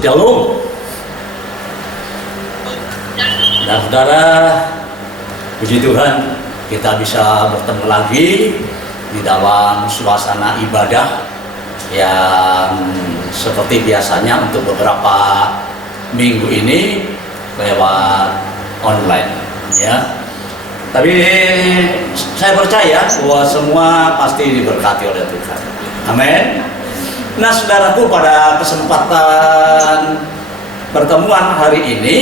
Shalom. Dan saudara, puji Tuhan, kita bisa bertemu lagi di dalam suasana ibadah yang seperti biasanya untuk beberapa minggu ini lewat online, ya. Tapi saya percaya bahwa semua pasti diberkati oleh Tuhan. Amin. Nah, saudaraku, pada kesempatan pertemuan hari ini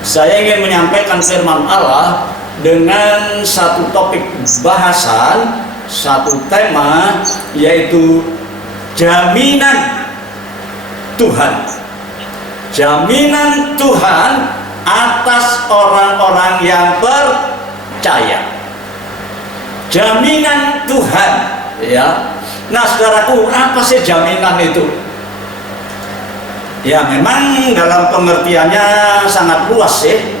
saya ingin menyampaikan firman Allah dengan satu topik bahasan, satu tema, yaitu jaminan Tuhan. Jaminan Tuhan atas orang-orang yang percaya. Jaminan Tuhan, ya. Nah, saudaraku, apa sih jaminan itu? Ya, memang dalam pengertiannya sangat luas sih.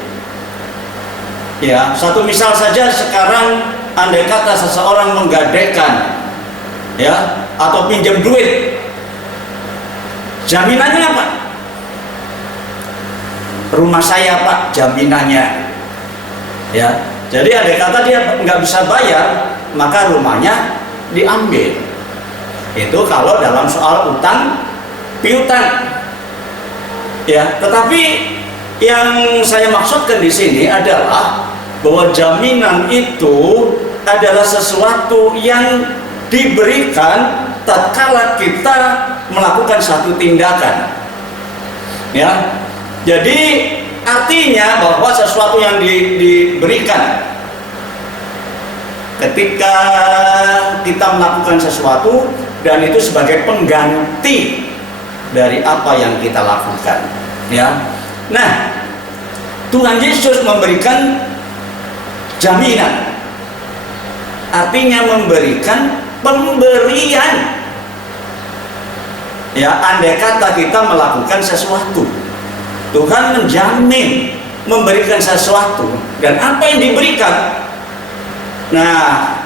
Ya, satu misal saja sekarang, andai kata seseorang menggadaikan, ya, atau pinjam duit, jaminannya apa? Rumah saya, Pak, jaminannya. Ya, jadi andai kata dia nggak bisa bayar, maka rumahnya diambil. Itu kalau dalam soal utang piutang. Ya, tetapi yang saya maksudkan di sini adalah bahwa jaminan itu adalah sesuatu yang diberikan tatkala kita melakukan satu tindakan. Ya. Jadi artinya bahwa sesuatu yang diberikan ketika kita melakukan sesuatu dan itu sebagai pengganti dari apa yang kita lakukan, ya. Nah, Tuhan Yesus memberikan jaminan, artinya memberikan pemberian. Ya, andai kata kita melakukan sesuatu, Tuhan menjamin memberikan sesuatu, dan apa yang diberikan. Nah,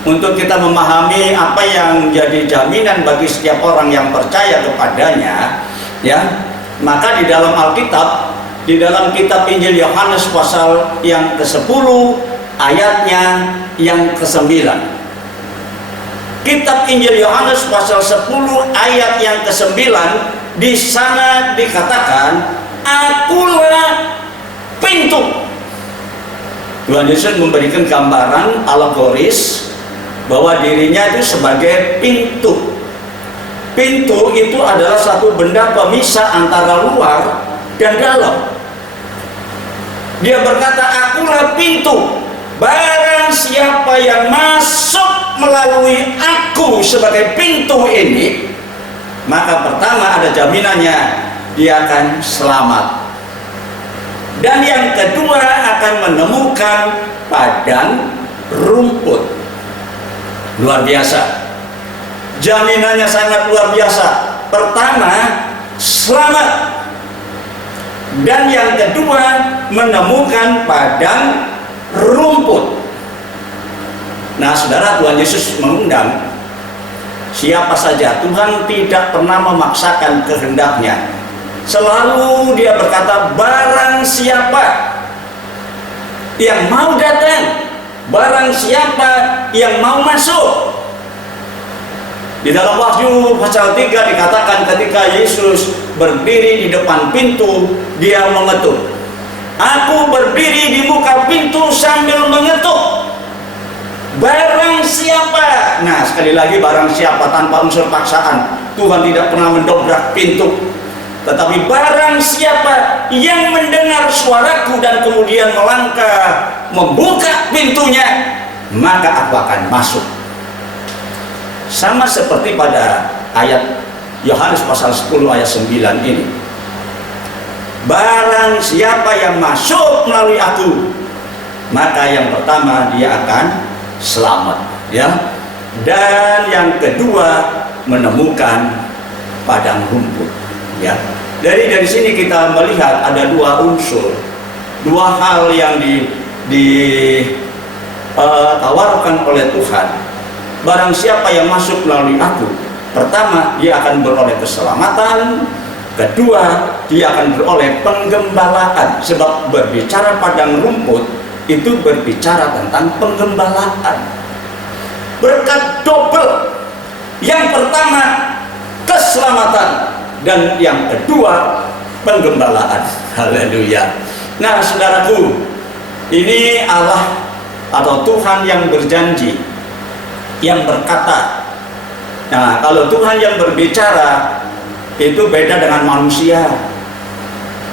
untuk kita memahami apa yang jadi jaminan bagi setiap orang yang percaya kepadanya, ya, maka di dalam Alkitab, di dalam kitab Injil Yohanes pasal yang ke-10 ayatnya yang ke-9. Kitab Injil Yohanes pasal 10 ayat yang ke-9, di sana dikatakan, "Akulah pintu." Tuhan Yesus memberikan gambaran alegoris bahwa dirinya itu sebagai pintu. Pintu itu adalah satu benda pemisah antara luar dan dalam. Dia berkata, "Akulah pintu. Barang siapa yang masuk melalui aku sebagai pintu ini, maka pertama ada jaminannya, dia akan selamat. Dan yang kedua akan menemukan padang rumput." Luar biasa. Jaminannya sangat luar biasa. Pertama, selamat. Dan yang kedua, menemukan padang rumput. Nah, saudara, Tuhan Yesus mengundang siapa saja. Tuhan tidak pernah memaksakan kehendaknya. Selalu dia berkata, barang siapa yang mau datang, barang siapa yang mau masuk. Di dalam Wahyu pasal 3 dikatakan ketika Yesus berdiri di depan pintu, dia mengetuk. "Aku berdiri di muka pintu sambil mengetuk. Barang siapa." Nah, sekali lagi, barang siapa, tanpa unsur paksaan. Tuhan tidak pernah mendobrak pintu. Tetapi barang siapa yang mendengar suaraku dan kemudian melangkah membuka pintunya, maka aku akan masuk. Sama seperti pada ayat Yohanes pasal 10 ayat 9 ini. Barang siapa yang masuk melalui aku, maka yang pertama dia akan selamat, ya. Dan yang kedua menemukan padang rumput. Ya, dari sini kita melihat ada dua unsur, dua hal yang ditawarkan oleh Tuhan. Barang siapa yang masuk melalui aku, pertama dia akan beroleh keselamatan, Kedua, dia akan beroleh penggembalaan, sebab berbicara padang rumput itu berbicara tentang penggembalaan. Berkat double. Yang pertama, keselamatan, dan yang kedua, penggembalaan. Haleluya. Nah, saudaraku, ini Allah atau Tuhan yang berjanji, yang berkata. Nah, kalau Tuhan yang berbicara itu beda dengan manusia.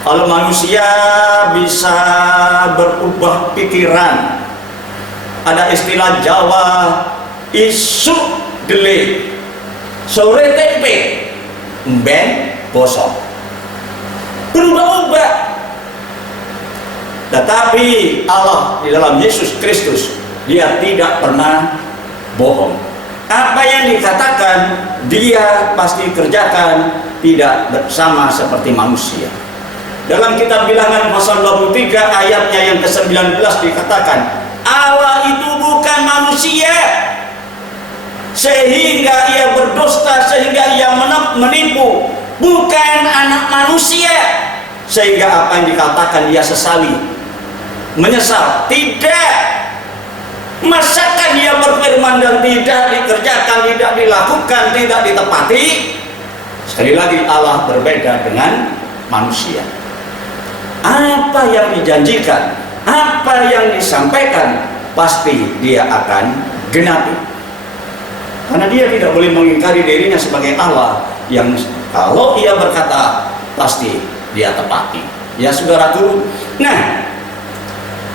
Kalau manusia bisa berubah pikiran, ada istilah Jawa, isu dele, sore tempe, mben bosok, berubah-ubah. Tetapi Allah di dalam Yesus Kristus, dia tidak pernah bohong. Apa yang dikatakan, dia pasti kerjakan, tidak bersama seperti manusia. Dalam kitab Bilangan pasal 23 ayatnya yang ke-19 dikatakan, Allah itu bukan manusia sehingga ia berdusta, sehingga ia menipu, bukan anak manusia sehingga apa yang dikatakan ia sesali, menyesal. Tidak. Masakan dia berfirman dan tidak dikerjakan, tidak dilakukan, tidak ditepati? Sekali lagi, Allah berbeda dengan manusia. Apa yang dijanjikan, apa yang disampaikan, pasti dia akan genapi. Karena dia tidak boleh mengingkari dirinya sebagai Allah yang kalau ia berkata, pasti dia tepati. Ya saudaraku, nah,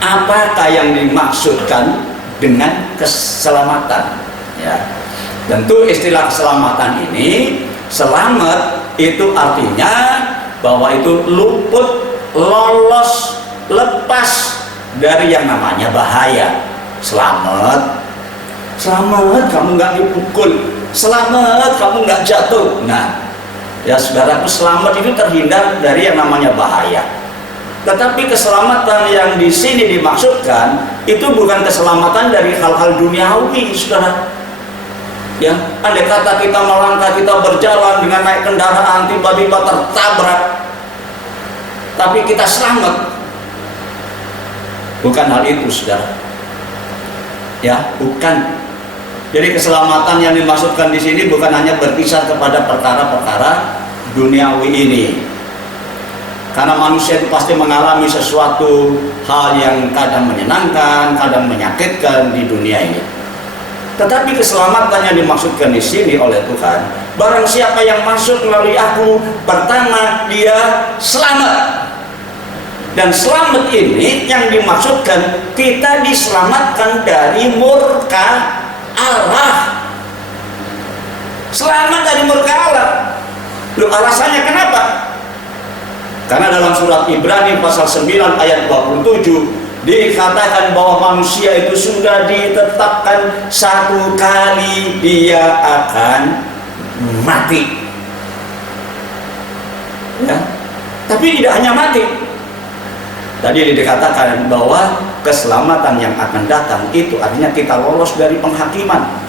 apakah yang dimaksudkan dengan keselamatan? Ya, tentu istilah keselamatan ini, selamat itu artinya bahwa itu luput, lolos, lepas dari yang namanya bahaya. Selamat, selamat kamu nggak dipukul, selamat kamu nggak jatuh. Nah, ya saudaraku, selamat itu terhindar dari yang namanya bahaya. Tetapi keselamatan yang di sini dimaksudkan itu bukan keselamatan dari hal-hal duniawi, saudara. Ya, andai kata kita melangkah, kita berjalan dengan naik kendaraan, tiba-tiba tertabrak, tapi kita selamat. Bukan hal itu, saudara. Ya, bukan. Jadi keselamatan yang dimaksudkan di sini bukan hanya berkisar kepada perkara-perkara duniawi ini. Karena manusia itu pasti mengalami sesuatu hal yang kadang menyenangkan, kadang menyakitkan di dunia ini. Tetapi keselamatan yang dimaksudkan di sini oleh Tuhan, barang siapa yang masuk melalui aku, pertama dia selamat. Dan selamat ini yang dimaksudkan, kita diselamatkan dari murka Allah. Selamat dari murka Allah. Loh, alasannya kenapa? Karena dalam surat Ibrani pasal 9 ayat 27 dikatakan bahwa manusia itu sudah ditetapkan satu kali dia akan mati. Ya. Tapi tidak hanya mati. Tadi dikatakan bahwa keselamatan yang akan datang itu artinya kita lolos dari penghakiman.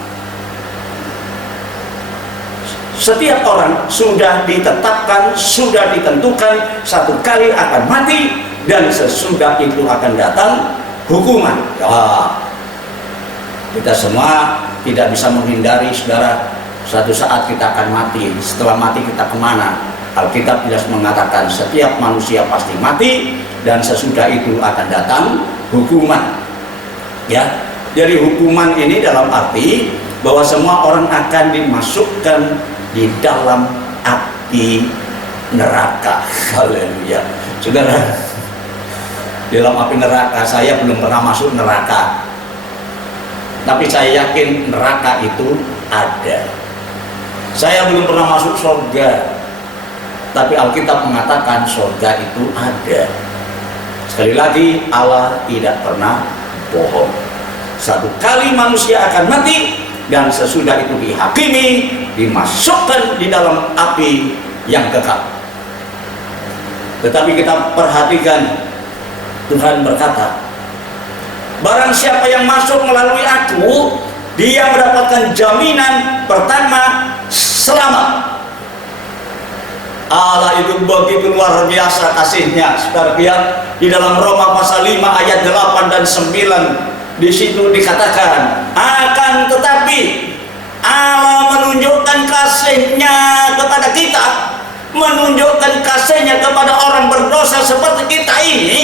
Setiap orang sudah ditetapkan, sudah ditentukan satu kali akan mati, dan sesudah itu akan datang hukuman. Ya, kita semua tidak bisa menghindari, saudara, suatu saat kita akan mati. Setelah mati kita kemana? Alkitab jelas mengatakan setiap manusia pasti mati, dan sesudah itu akan datang hukuman. Ya, jadi hukuman ini dalam arti bahwa semua orang akan dimasukkan di dalam api neraka. Haleluya. Saudara, di dalam api neraka, saya belum pernah masuk neraka, tapi saya yakin neraka itu ada. Saya belum pernah masuk surga, tapi Alkitab mengatakan surga itu ada. Sekali lagi, Allah tidak pernah bohong. Satu kali manusia akan mati, dan sesudah itu dihakimi, dimasukkan di dalam api yang kekal. Tetapi kita perhatikan, Tuhan berkata, barang siapa yang masuk melalui aku, dia mendapatkan jaminan pertama, selamat. Allah itu begitu luar biasa kasihnya, saudara. Di dalam Roma pasal 5 ayat 8 dan 9, di situ dikatakan, akan tetapi Allah menunjukkan kasihnya kepada kita, menunjukkan kasihnya kepada orang berdosa seperti kita ini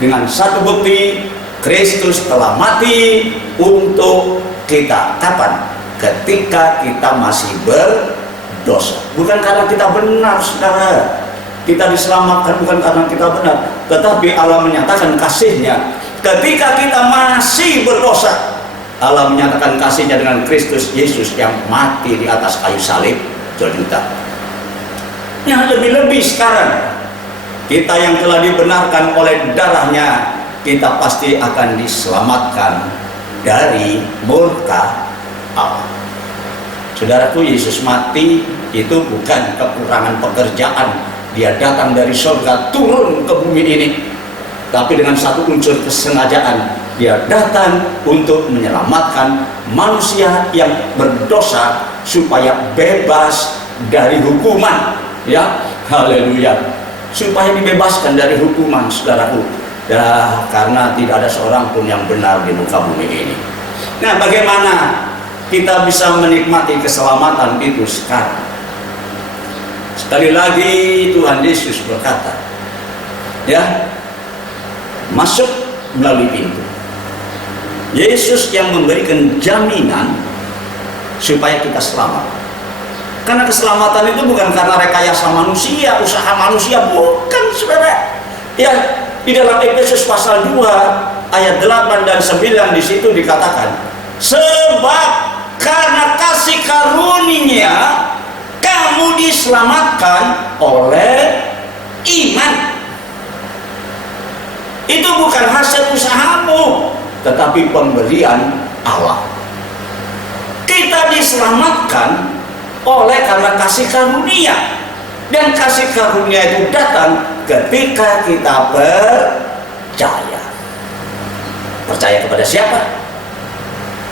dengan satu bukti, Kristus telah mati untuk kita. Kapan? Ketika kita masih berdosa. Bukan karena kita benar, saudara. Kita diselamatkan bukan karena kita benar, tetapi Allah menyatakan kasihnya ketika kita masih berdosa. Allah menyatakan kasihnya dengan Kristus Yesus yang mati di atas kayu salib untuk kita. Yang lebih-lebih sekarang, kita yang telah dibenarkan oleh darahnya, kita pasti akan diselamatkan dari murka Allah. Saudaraku, Yesus mati itu bukan kekurangan pekerjaan. Dia datang dari surga turun ke bumi ini, tapi dengan satu unsur kesengajaan. Dia datang untuk menyelamatkan manusia yang berdosa supaya bebas dari hukuman. Ya, haleluya. Supaya dibebaskan dari hukuman, saudaraku. Ya, karena tidak ada seorang pun yang benar di muka bumi ini. Nah, bagaimana kita bisa menikmati keselamatan itu sekarang? Sekali lagi Tuhan Yesus berkata, ya, masuk melalui pintu. Yesus yang memberikan jaminan supaya kita selamat. Karena keselamatan itu bukan karena rekayasa manusia, usaha manusia, bukan, saudara. Ya, di dalam Efesus pasal 2 ayat 8 dan 9 di situ dikatakan, sebab karena kasih karunia kamu diselamatkan oleh iman. Itu bukan hasil usahamu, tetapi pemberian Allah. Kita diselamatkan oleh karena kasih karunia, dan kasih karunia itu datang ketika kita percaya. Percaya kepada siapa?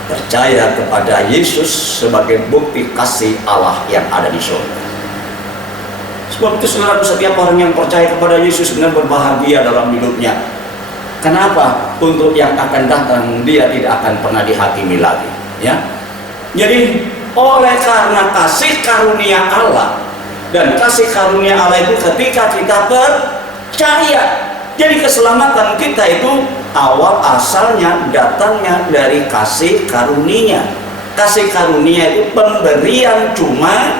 Percaya kepada Yesus sebagai bukti kasih Allah yang ada di surga. Sebab itu, saudara, setiap orang yang percaya kepada Yesus benar berbahagia dalam hidupnya. Kenapa? Untuk yang akan datang dia tidak akan pernah dihakimi lagi. Ya, jadi oleh karena kasih karunia Allah, dan kasih karunia Allah itu ketika kita percaya. Jadi keselamatan kita itu awal asalnya datangnya dari kasih karunia. Kasih karunia itu pemberian cuma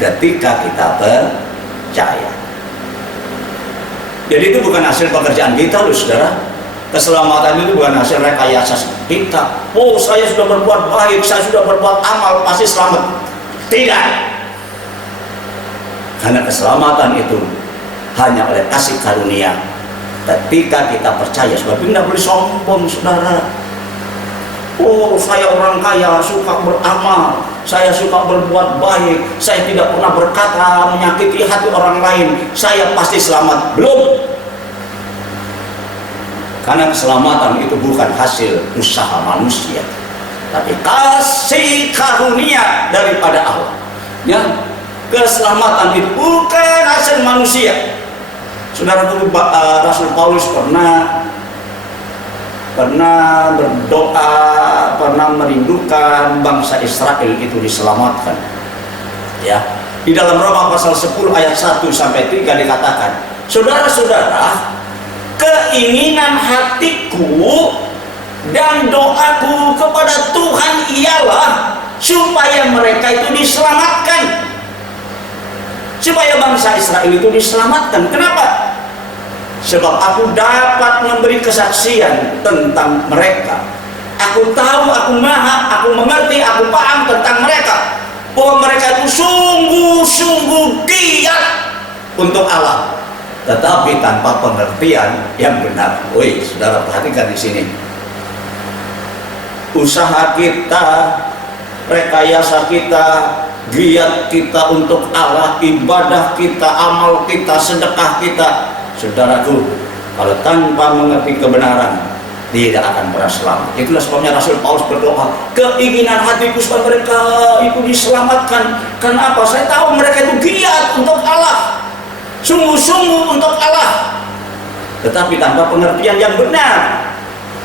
ketika kita percaya. Jadi itu bukan hasil pekerjaan kita, loh, saudara. Keselamatan itu bukan hasil rekayasa kita. Oh, saya sudah berbuat baik, saya sudah berbuat amal, pasti selamat. Tidak. Karena keselamatan itu hanya oleh kasih karunia ketika kita percaya. Sebab itu tidak boleh sombong, saudara. Oh, saya orang kaya, suka beramal, saya suka berbuat baik, saya tidak pernah berkata menyakiti hati orang lain, saya pasti selamat. Belum. Karena keselamatan itu bukan hasil usaha manusia, tapi kasih karunia daripada Allah. Ya, keselamatan itu bukan hasil manusia. Saudara, Rasul Paulus pernah berdoa, pernah merindukan bangsa Israel itu diselamatkan. Ya, di dalam Roma pasal 10 ayat 1 sampai 3 dikatakan, saudara-saudara, keinginan hatiku dan doaku kepada Tuhan ialah supaya mereka itu diselamatkan, supaya bangsa Israel itu diselamatkan. Kenapa? Sebab aku dapat memberi kesaksian tentang mereka. Aku tahu, aku mengerti, aku paham tentang mereka, bahwa mereka itu sungguh-sungguh giat untuk Allah, tetapi tanpa pengertian yang benar. Woi, saudara, perhatikan di sini. Usaha kita, rekayasa kita, giat kita untuk Allah, ibadah kita, amal kita, sedekah kita, saudaraku, kalau tanpa mengerti kebenaran, tidak akan pernah selamat. Itulah sebabnya Rasul Paulus berdoa, keinginan hatiku supaya mereka itu diselamatkan. Kenapa? Saya tahu mereka itu giat untuk Allah, sungguh-sungguh untuk Allah, tetapi tanpa pengertian yang benar.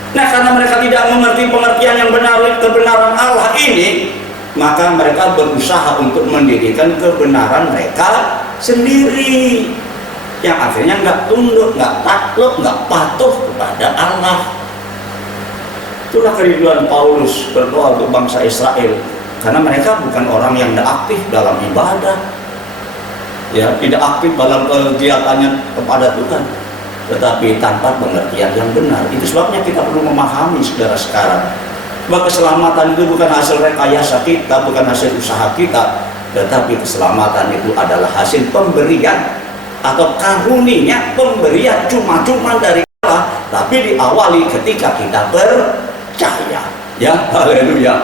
Nah, karena mereka tidak mengerti pengertian yang benar, kebenaran Allah ini, maka mereka berusaha untuk mendirikan kebenaran mereka sendiri, yang akhirnya nggak tunduk, nggak takluk, nggak patuh kepada Allah. Itulah kerinduan Paulus berdoa untuk bangsa Israel, karena mereka bukan orang yang tidak aktif dalam ibadah, ya, tidak aktif dalam kegiatannya kepada Tuhan, tetapi tanpa pengertian yang benar. Itu sebabnya kita perlu memahami, saudara, sekarang bahwa keselamatan itu bukan hasil rekayasa kita, bukan hasil usaha kita, tetapi keselamatan itu adalah hasil pemberian atau karunia, pemberian cuma-cuma dari Allah, tapi diawali ketika kita percaya, ya, haleluya.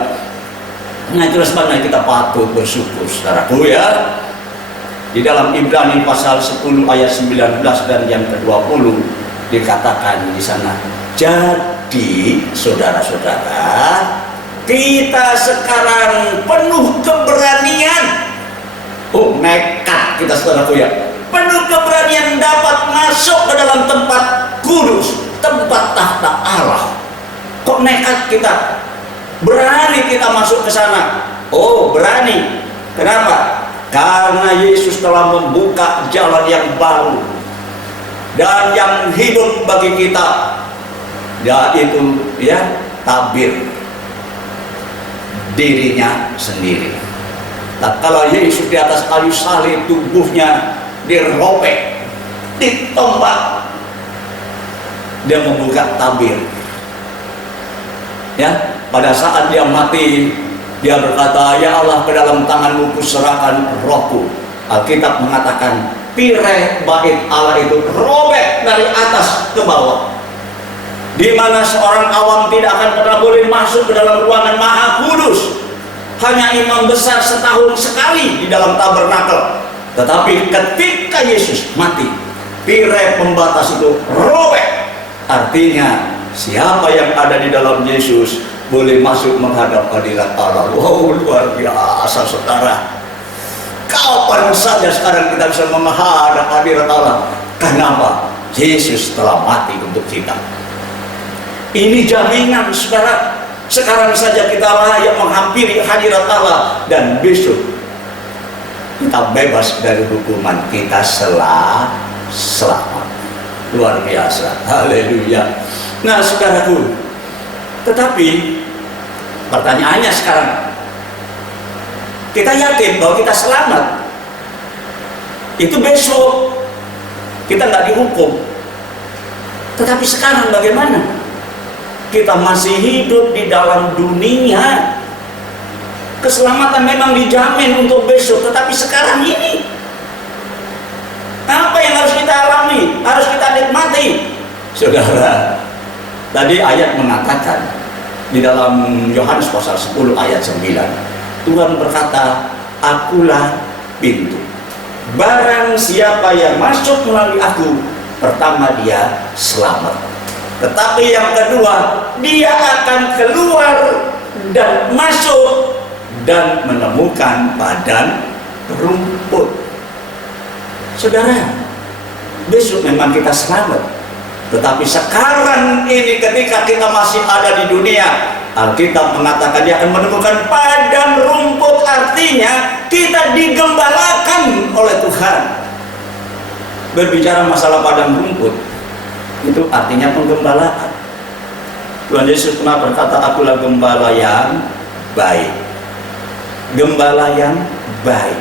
Nah, itu sebabnya kita patut bersyukur, saudaraku, ya. Di dalam Ibrani pasal 10 ayat 19 dan yang ke-20 dikatakan di sana, jadi saudara-saudara, kita sekarang penuh keberanian, nekat kita, saudaraku, ya, penuh keberanian dapat masuk ke dalam tempat kudus, tempat tahta Allah. Kok nekat kita? Berani kita masuk ke sana. Oh, berani. Kenapa? Karena Yesus telah membuka jalan yang baru dan yang hidup bagi kita, yaitu, ya, tabir dirinya sendiri. Tatkala Yesus di atas kayu salib, tubuhnya dirobek, ditombak, dia membuka tabir, ya. Pada saat dia mati, dia berkata, ya Allah, ke dalam tanganmu kuserahkan rohku. Alkitab mengatakan tirai bait Allah itu robek dari atas ke bawah, di mana seorang awam tidak akan pernah boleh masuk ke dalam ruangan Maha Kudus. Hanya imam besar setahun sekali di dalam tabernakel. Tetapi ketika Yesus mati, tirai pembatas itu robek. Artinya siapa yang ada di dalam Yesus boleh masuk menghadap hadirat Allah. Wow, luar biasa, saudara. Kapan saja sekarang kita bisa menghadap hadirat Allah. Kenapa? Yesus telah mati untuk kita. Ini jaminan, saudara. Sekarang saja kita layak menghampiri hadirat Allah, dan besok kita bebas dari hukuman, kita selamat. Luar biasa, haleluya. Nah, saudaraku, tetapi pertanyaannya sekarang, kita yakin bahwa kita selamat itu besok kita nggak dihukum. Tetapi sekarang bagaimana? Kita masih hidup di dalam dunia. Keselamatan memang dijamin untuk besok, tetapi sekarang ini apa yang harus kita alami, harus kita nikmati, saudara? Tadi ayat mengatakan di dalam Yohanes pasal 10 ayat 9, Tuhan berkata, akulah pintu. Barang siapa yang masuk melalui aku, pertama dia selamat. Tetapi yang kedua, dia akan keluar dan masuk dan menemukan padang rumput. Saudara, besok memang kita selamat. Tetapi sekarang ini ketika kita masih ada di dunia, Alkitab mengatakan dia akan menemukan padang rumput. Artinya kita digembalakan oleh Tuhan. Berbicara masalah padang rumput, itu artinya penggembalaan. Tuhan Yesus pernah berkata, akulah gembala yang baik. Gembala yang baik.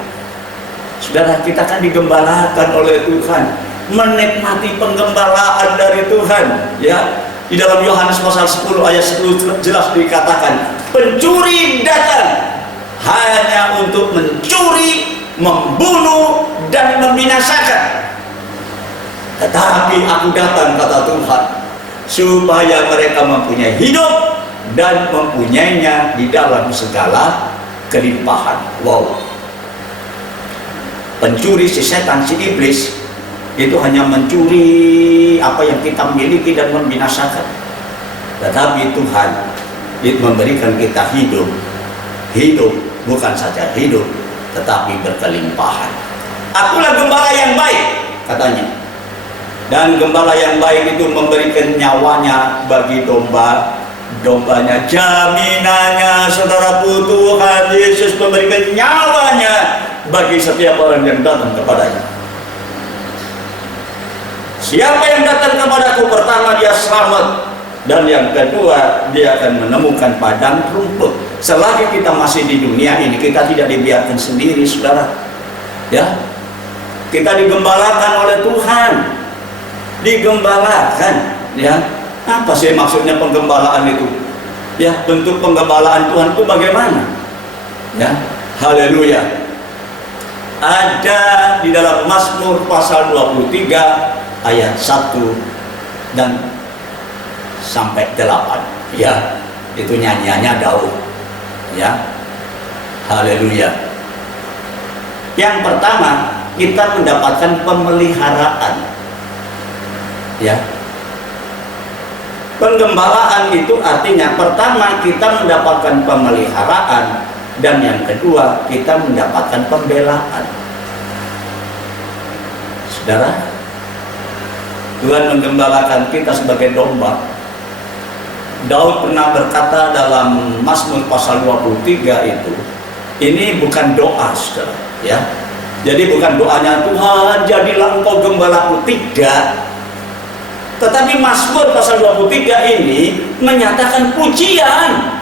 Saudara, kita kan digembalakan oleh Tuhan, menikmati penggembalaan dari Tuhan, ya. Di dalam Yohanes pasal 10 ayat 10 jelas dikatakan, pencuri datang hanya untuk mencuri, membunuh, dan membinasakan. Tetapi aku datang, kata Tuhan, supaya mereka mempunyai hidup dan mempunyainya di dalam segala kelimpahan. Wow. Pencuri, si setan, si iblis, itu hanya mencuri apa yang kita miliki dan membinasakan. Tetapi Tuhan memberikan kita hidup. Hidup bukan saja hidup, tetapi berkelimpahan. Akulah gembala yang baik, katanya. Dan gembala yang baik itu memberikan nyawanya bagi dombanya. Jaminannya, saudaraku, Tuhan Yesus memberikan nyawanya bagi setiap orang yang datang kepadanya. Siapa yang datang kepadaku, pertama dia selamat, dan yang kedua dia akan menemukan padang rumput. Selagi kita masih di dunia ini, kita tidak dibiarkan sendiri, saudara. Ya, kita digembalakan oleh Tuhan, digembalakan. Ya, apa sih maksudnya penggembalaan itu? Ya, bentuk penggembalaan Tuhan itu bagaimana? Ya, haleluya. Ada di dalam Mazmur pasal 23 ayat 1 dan sampai 8. Ya, itu nyanyiannya Daud. Ya, haleluya. Yang pertama, kita mendapatkan pemeliharaan. Ya, penggembalaan itu artinya pertama kita mendapatkan pemeliharaan, dan yang kedua kita mendapatkan pembelaan. Saudara, Tuhan menggembalakan kita sebagai domba. Daud pernah berkata dalam Mazmur pasal 23 itu, ini bukan doa, saudara, ya. Jadi bukan doanya Tuhan jadilah engkau gembalaku, tidak. Tetapi Mazmur pasal 23 ini menyatakan pujian,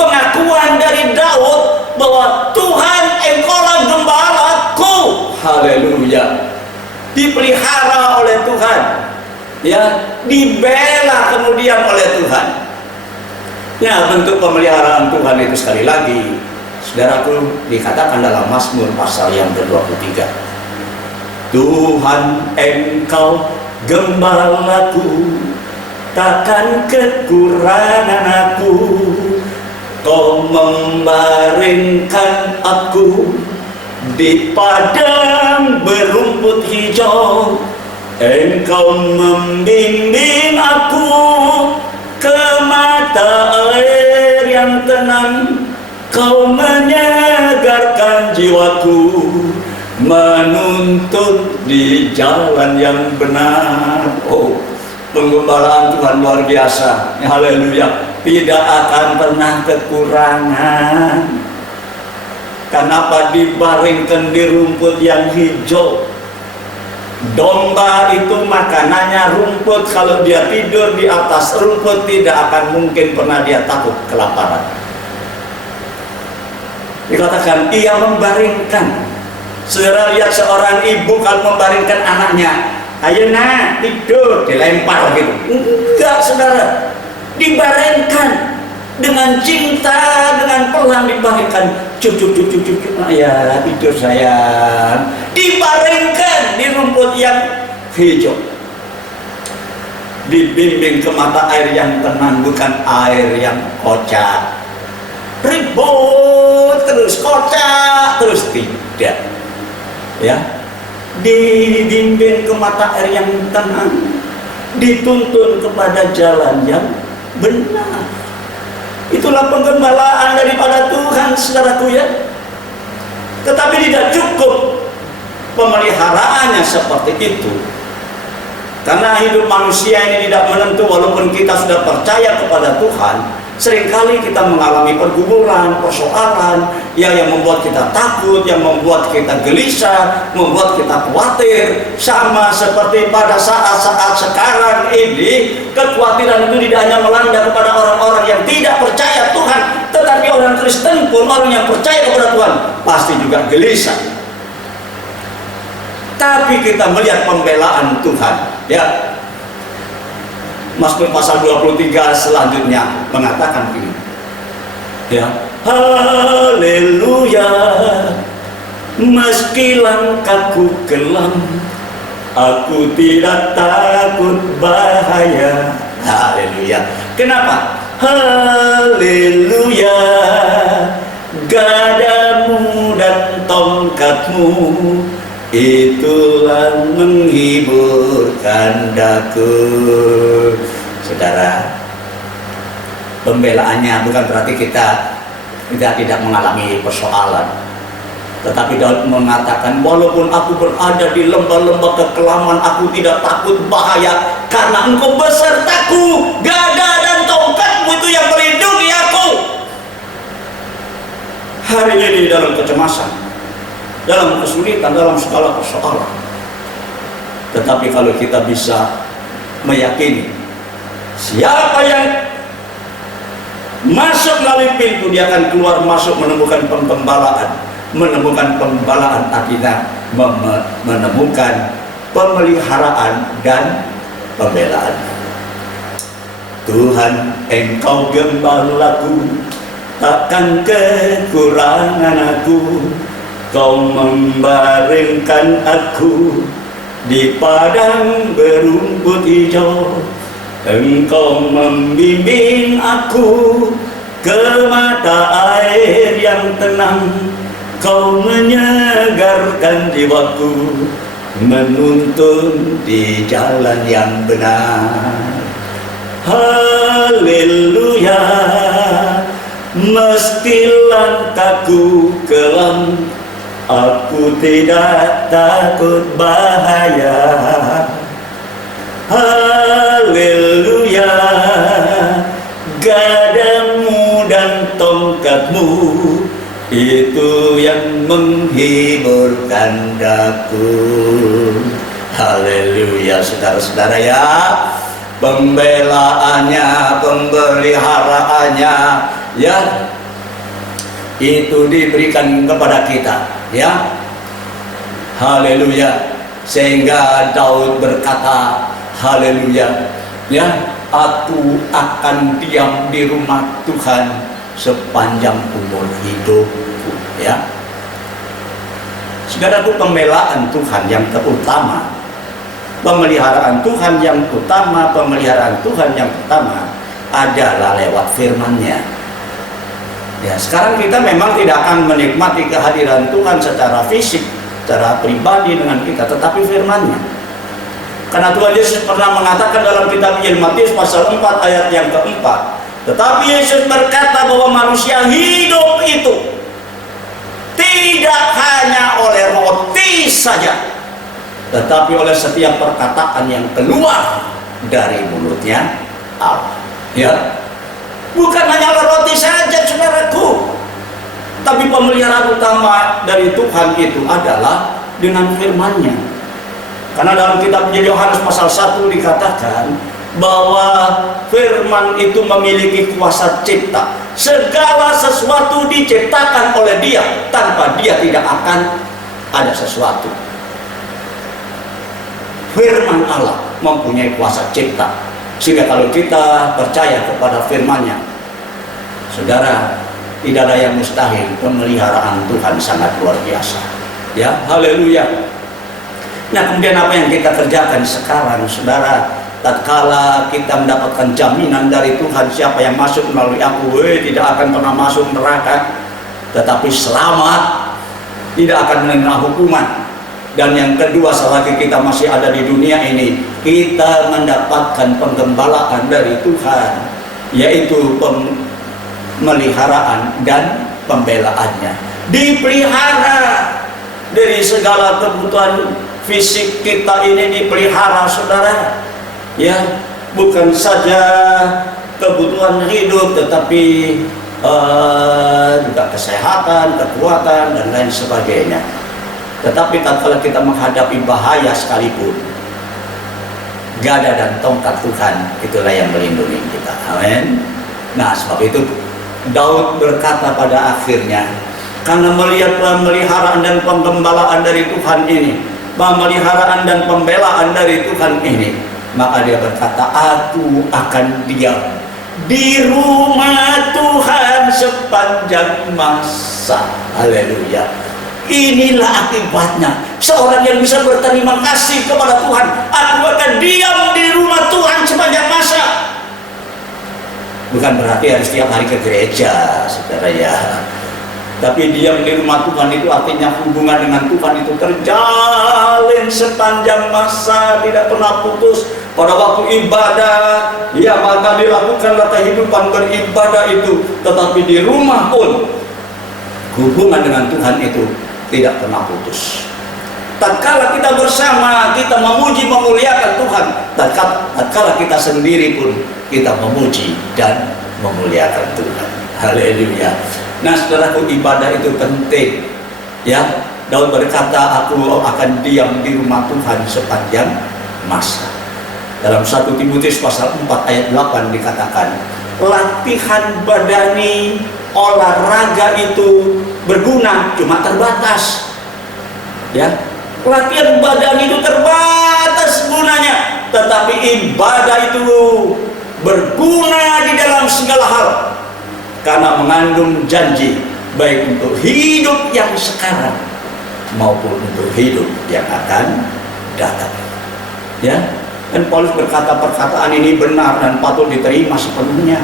pengakuan dari Daud bahwa Tuhan, engkaulah gembalaku. Haleluya. Dipelihara oleh Tuhan, ya, dibela kemudian oleh Tuhan. Nah, bentuk pemeliharaan Tuhan itu sekali lagi, saudaraku, dikatakan dalam Mazmur pasal yang ke-23. Tuhan, engkau gembalaku, takkan kekurangan aku. Kau membaringkan aku di padang berumput hijau. Engkau membimbing aku ke mata air yang tenang. Kau menyegarkan jiwaku, menuntut di jalan yang benar. Oh, penggembalaan Tuhan luar biasa. Haleluya. Tidak akan pernah kekurangan. Kenapa? Dibaringkan di rumput yang hijau. Domba itu makanannya rumput. Kalau dia tidur di atas rumput, tidak akan mungkin pernah dia takut kelaparan. Dikatakan ia membaringkan. Saudara lihat seorang ibu kalau membaringkan anaknya, ayo nak tidur, dilempar gitu. Enggak, saudara. Dibaringkan dengan cinta, dengan pelan dibaringkan. Cucuk, ya tidur sayang. Dibaringkan di rumput yang hijau. Dibimbing ke mata air yang tenang, bukan air yang kocak. Ribut terus, kocak terus, tidak. Ya, dibimbing ke mata air yang tenang, dituntun kepada jalan yang benar. Itulah penggembalaan daripada Tuhan, saudaraku, ya. Tetapi tidak cukup pemeliharaannya seperti itu, karena hidup manusia ini tidak menentu. Walaupun kita sudah percaya kepada Tuhan, seringkali kita mengalami pergumulan, persoalan yang membuat kita takut, yang membuat kita gelisah, membuat kita khawatir. Sama seperti pada saat-saat sekarang ini, kekhawatiran itu tidak hanya melanda kepada orang-orang yang tidak percaya Tuhan, tetapi orang Kristen pun, orang yang percaya kepada Tuhan, pasti juga gelisah. Tapi kita melihat pembelaan Tuhan, ya. Mazmur pasal 23 selanjutnya mengatakan begini, ya, haleluya, meski langkahku kelam, aku tidak takut bahaya. Haleluya. Kenapa? Haleluya, gadamu dan tongkatmu itulah menghiburkan daku. Saudara, pembelaannya, bukan berarti kita tidak mengalami persoalan. Tetapi Daud mengatakan, walaupun aku berada di lembah-lembah kekelaman, aku tidak takut bahaya, karena Engkau besertaku, gada dan tongkatmu itu yang melindungi aku. Hari ini dalam kecemasan, dalam kesulitan, dalam segala persoalan, tetapi kalau kita bisa meyakini siapa yang masuk melalui pintu, dia akan keluar masuk menemukan pembelaan, artinya menemukan pemeliharaan dan pembelaan. Tuhan, Engkau gembalaku, takkan kekurangan aku. Kau membaringkan aku di padang berumput hijau. Engkau membimbing aku ke mata air yang tenang. Kau menyegarkan jiwaku, menuntun di jalan yang benar. Haleluya, meski langkahku kelam, aku tidak takut bahaya. Haleluya, gadamu dan tongkatmu itu yang menghiburkan daku. Haleluya, saudara-saudara ya. Pembelaannya, pemeliharaannya ya, itu diberikan kepada kita ya. Haleluya. Sehingga Daud berkata, haleluya ya, aku akan diam di rumah Tuhan sepanjang umur hidupku ya. Saudaraku, pembelaan Tuhan yang terutama, pemeliharaan Tuhan yang utama, adalah lewat firman-Nya. Ya, sekarang kita memang tidak akan menikmati kehadiran Tuhan secara fisik, secara pribadi dengan kita, tetapi firman-Nya. Karena Tuhan Yesus pernah mengatakan dalam kitab Injil Matius pasal 4 ayat yang keempat, tetapi Yesus berkata bahwa manusia hidup itu tidak hanya oleh roti saja, tetapi oleh setiap perkataan yang keluar dari mulutnya Allah. Ya, bukan hanya oleh roti saja, saudaraku, tapi pemeliharaan utama dari Tuhan itu adalah dengan firman-Nya. Karena dalam kitab Injil Yohanes pasal 1 dikatakan bahwa firman itu memiliki kuasa cipta. Segala sesuatu diciptakan oleh Dia, tanpa Dia tidak akan ada sesuatu. Firman Allah mempunyai kuasa cipta, sehingga kalau kita percaya kepada firman-Nya, saudara, tidak ada yang mustahil. Pemeliharaan Tuhan sangat luar biasa ya. Haleluya. Nah, kemudian apa yang kita kerjakan sekarang, saudara? Tatkala kita mendapatkan jaminan dari Tuhan, siapa yang masuk melalui aku tidak akan pernah masuk neraka, tetapi selamat, tidak akan menerima hukuman. Dan yang kedua, selagi kita masih ada di dunia ini, kita mendapatkan penggembalaan dari Tuhan, yaitu pemeliharaan dan pembelaannya. Dipelihara dari segala kebutuhan fisik kita ini, dipelihara, saudara. Ya, bukan saja kebutuhan hidup, tetapi juga kesehatan, kekuatan, dan lain sebagainya. Tetapi tatkala kita menghadapi bahaya sekalipun, gada dan tongkat Tuhan itulah yang melindungi kita. Amin. Nah, sebab itu Daud berkata pada akhirnya, karena melihat pemeliharaan dan penggembalaan dari Tuhan ini, pemeliharaan dan pembelaan dari Tuhan ini, maka dia berkata, aku akan diam di rumah Tuhan sepanjang masa. Haleluya. Inilah akibatnya seorang yang bisa berterima kasih kepada Tuhan. Aku akan diam di rumah Tuhan sepanjang masa. Bukan berarti harus setiap hari ke gereja, saudara ya. Tapi diam di rumah Tuhan itu artinya hubungan dengan Tuhan itu terjalin sepanjang masa, tidak pernah putus. pada waktu ibadah, ya maka dilakukanlah kehidupan beribadah itu. Tetapi di rumah pun hubungan dengan Tuhan itu tidak pernah putus. Tatkala kita bersama, kita memuji memuliakan Tuhan. Tatkala kita sendiri pun kita memuji dan memuliakan Tuhan. Haleluya. Nah, saudaraku, ibadah itu penting. Ya, Daud berkata, aku akan diam di rumah Tuhan sepanjang masa. Dalam 1 Timotius pasal 4 ayat 8 dikatakan, latihan badani, olahraga itu berguna, cuma terbatas. Ya, latihan badan itu terbatas gunanya, tetapi ibadah itu berguna di dalam segala hal, karena mengandung janji baik untuk hidup yang sekarang maupun untuk hidup yang akan datang. Ya, dan Paulus berkata perkataan ini benar dan patut diterima sepenuhnya.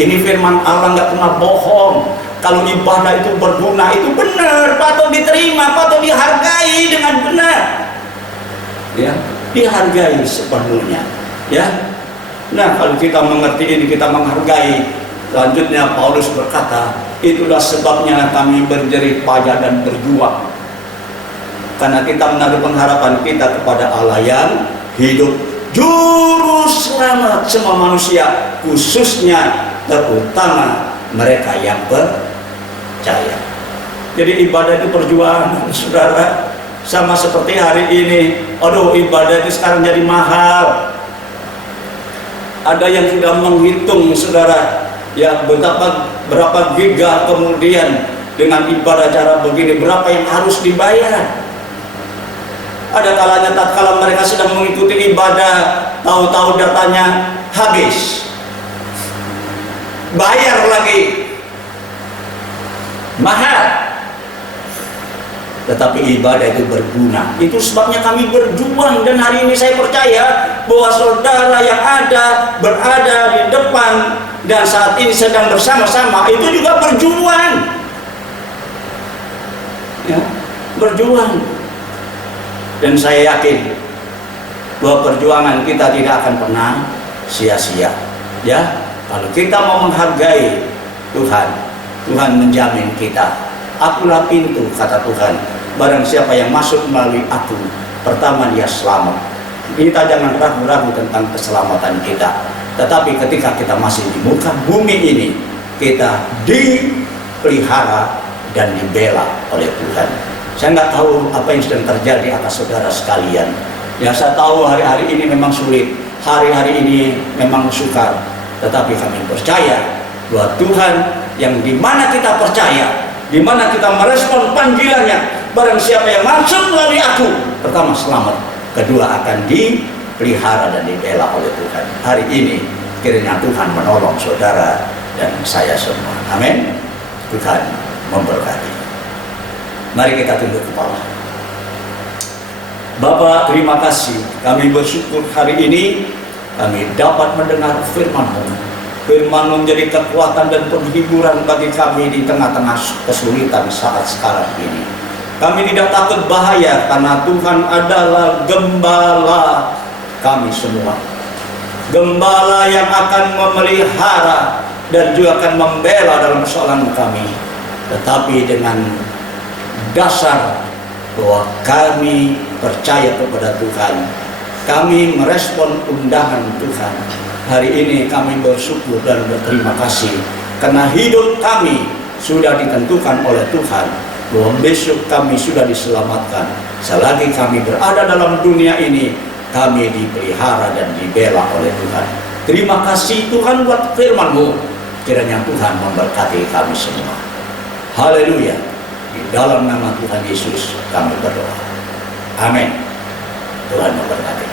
Ini firman Allah, nggak pernah bohong. Kalau ibadah itu berguna, itu benar, patut diterima, patut dihargai dengan benar. Ya, dihargai sepenuhnya. Ya. Nah, kalau kita mengerti ini, kita menghargai. Selanjutnya Paulus berkata, itulah sebabnya kami berjerih payah dan berjuang. Karena kita menaruh pengharapan kita kepada Allah yang hidup, juru selamat semua manusia, khususnya terutama mereka yang percaya. Jadi ibadah itu perjuangan, saudara. Sama seperti hari ini, aduh, ibadah itu sekarang jadi mahal. Ada yang sudah menghitung, saudara, ya berapa giga kemudian dengan ibadah cara begini, berapa yang harus dibayar. Ada kalanya tatkala mereka sedang mengikuti ibadah, tahu-tahu datanya habis, bayar lagi, mahal. Tetapi ibadah itu berguna. Itu sebabnya kami berjuang, dan hari ini saya percaya bahwa saudara yang berada di depan dan saat ini sedang bersama-sama itu juga berjuang. Ya, berjuang. Dan saya yakin bahwa perjuangan kita tidak akan pernah sia-sia. Ya, kalau kita mau menghargai Tuhan, Tuhan menjamin kita. Akulah pintu, kata Tuhan. Barang siapa yang masuk melalui aku, pertama dia selamat. Kita jangan ragu-ragu tentang keselamatan kita. Tetapi ketika kita masih di muka bumi ini, kita dipelihara dan dibela oleh Tuhan. Saya nggak tahu apa yang sedang terjadi atas saudara sekalian. Ya, saya tahu hari-hari ini memang sulit, hari-hari ini memang sukar. Tetapi kami percaya bahwa Tuhan yang dimana kita percaya, di mana kita merespon panggilannya, barang siapa yang masuk melalui aku, pertama selamat, kedua akan dipelihara dan dibela oleh Tuhan. Hari ini kiranya Tuhan menolong saudara dan saya semua. Amin. Tuhan memberkati. Mari kita tunduk kepala. Bapa, terima kasih. Kami bersyukur hari ini kami dapat mendengar firman-Mu. Firman menjadi kekuatan dan penghiburan bagi kami di tengah-tengah kesulitan saat sekarang ini. Kami tidak takut bahaya karena Tuhan adalah gembala kami semua. Gembala yang akan memelihara dan juga akan membela dalam persoalan kami. Tetapi dengan dasar bahwa kami percaya kepada Tuhan, kami merespon undangan Tuhan. Hari ini kami bersyukur dan berterima kasih karena hidup kami sudah ditentukan oleh Tuhan, bahwa besok kami sudah diselamatkan. Selagi kami berada dalam dunia ini, kami dipelihara dan dibela oleh Tuhan. Terima kasih Tuhan buat firman-Mu. Kiranya Tuhan memberkati kami semua. Haleluya. Di dalam nama Tuhan Yesus kami berdoa. Amin. Tuhan memberkati.